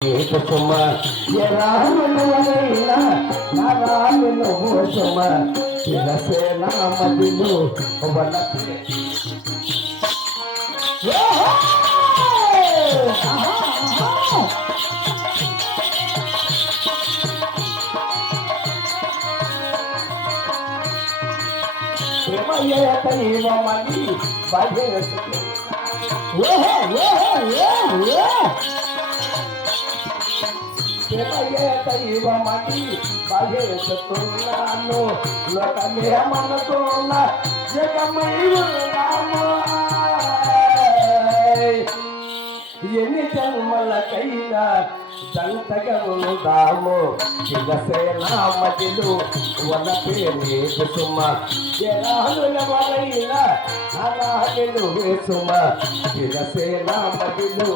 సుమ ఎరామనైనా నారాయణ సుమ శిలసేనా మదిలు వనపే ప్రేమయే దైవమని భజేసు ఓహో ఓహో ఓహో ప్రేమయే దైవమని భజేస్తున్నాను లోకమే మనతోన జగమై ఉన్నాము ఎన్ని జన్మలకైనా దంతగా ఉందాము శివసేనా మదిలు వనపే నీకు సుమ ఎరాలులవరైనా అలాగెలు సుమ శివసేనా మదిలు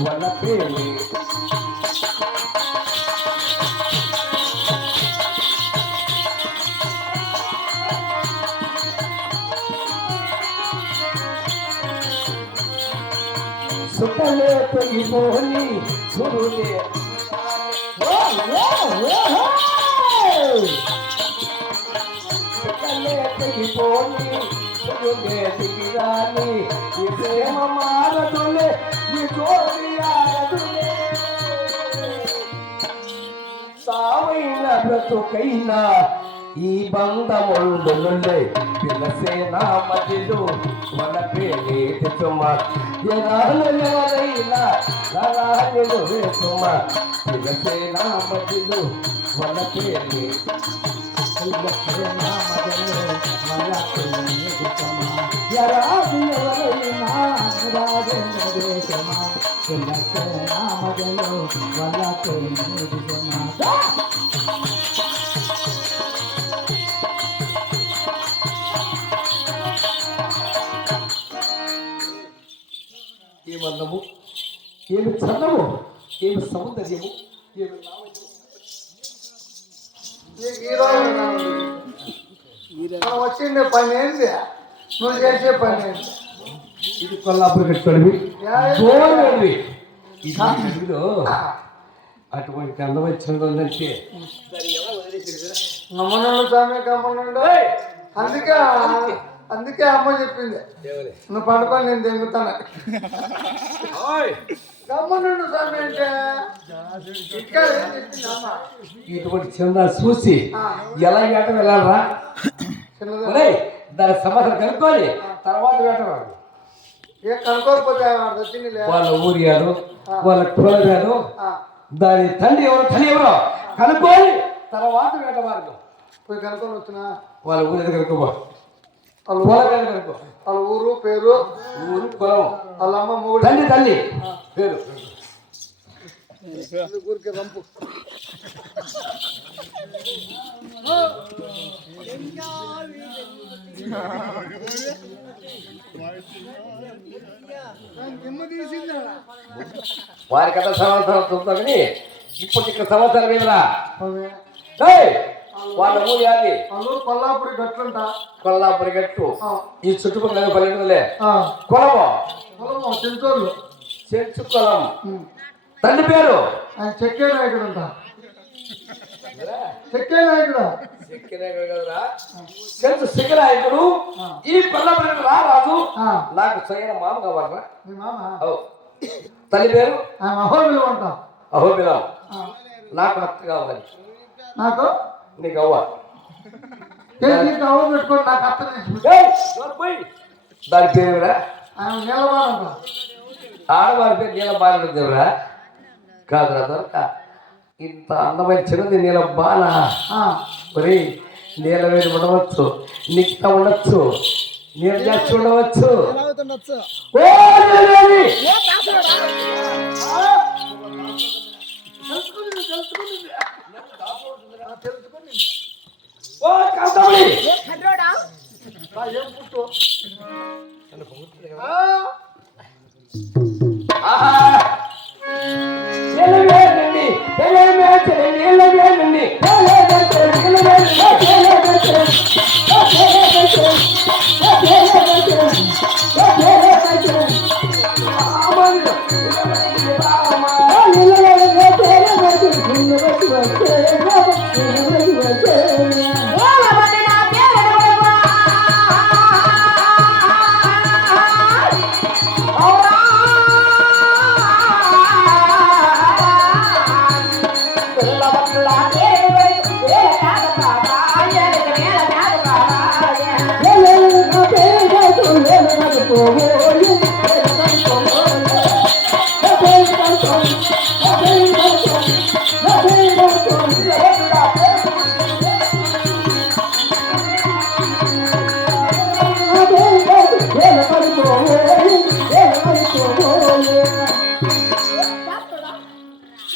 వనపే నీకు సుఖలే తొగిపోని సురులే సుఖలే తొగిపోని సురులే దిగిరాని ఈ ప్రేమ మారదులే ఈ జోడి ఆరదులే సావైన బ్రతుకైనా ఈ బంధముండులే పిలసేనా మదిలు వనపే నీటి సుమ ఎరాలెవరైనా నరాలు సుమ పిలసేనా మదిలు వనపే నీటి పిలసేనా మదిలు వనపే నీటి సుమ ఎరాలెవరైనా నరాలు సుమ పిలసేనా మదిలు వనపే నీటి సుమ ఏమన్నము ఏమి చన్నము ఏమి సౌందర్యము ఏమి వచ్చిండే పని ఏంటి నువ్వు చేసే పని ఏంటి ఇది కొల్లాపురి కట్టుకోండి అటువంటి అందమైన చంద్రం ఉందంటే గమ్మనుండు స్వామి గమ్మనుండు అందుకే అందుకే అమ్మ చెప్పింది నువ్వు పడుకొని నేను దిగుతాను గమ్మనుండు స్వామి అంటే ఇక్కడ ఏం చెప్పింది అమ్మ ఇటువంటి చిన్న చూసి ఎలా వేట వెళ్ళాలరా దాని సమాధానం కనుక్కోవాలి తర్వాత వేటవాడు ఏ కనుక్కోకపోతే వచ్చింది వాళ్ళ ఊరి యాదు వాళ్ళ కుల యాదు దాని తండ్రి ఎవరో తల్లి ఎవరో కనుక్కోవాలి తర్వాత వేట మార్గం పోయి కనుక్కొని వచ్చినా వాళ్ళ ఊరి దగ్గర కనుక్కో వాళ్ళ ఊరు పేరు ఊరు కులం వాళ్ళ అమ్మ మూడు తల్లి తల్లి పేరు ఊరికి రంపు వారి కథ సంవత్సరం చూస్తాం కానీ ఇప్పుడు ఇక్కడ సంవత్సరం మీదరా వాళ్ళ ఊరు యాది కొల్లాపురి గట్లంట కొల్లాపురి గట్టు ఈ చుట్టుపక్కల పల్లెటూరులే కులము చెంచోళ్ళు చెంచు కులం తల్లి పేరు ఆయన చెక్కే నాయకుడు అంట చెక్కే నాయకుడు కదరా చెంచు శిఖరాయకుడు ఈ కొల్లాపురి రా రాజు నాకు సరైన మామ కావాలరా మీ మామ తల్లి పేరు అహోబిలం అంట అహోబిలం నాకు అత్త కావాలి నాకు నీకు అవ్వ నీకు అవ్వ పెట్టుకొని నాకు అత్త దాని పేరురా ఆయన నీలబారంట ఆడవారి పేరు నీలబాల దేవురా కాదురా దొరక ఇంత అందమైన చిన్నది నీలబాల మరి నీలవేడి ఉండవచ్చు నిక్త ఉండొచ్చు నీళ్ళ జాస్తి ఉండవచ్చు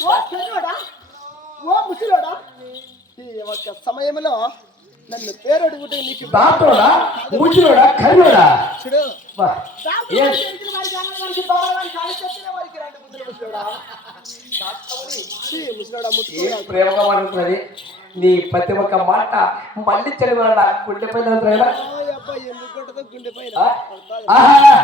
ఓ చెన్నోడా ఓ ముసలోడా ఈ ఒక సమయంలో నన్ను పేరు అడుగుతే నీకు దాంతోడా ముచ్చిలోడా కరిలోడా చూడు బా ఏ ఏం ప్రేమగా మాట్లాడుతున్నది నీ ప్రతి ఒక్క మాట మళ్ళీ చెడు గుండె పైన గుండె పైన ఆహా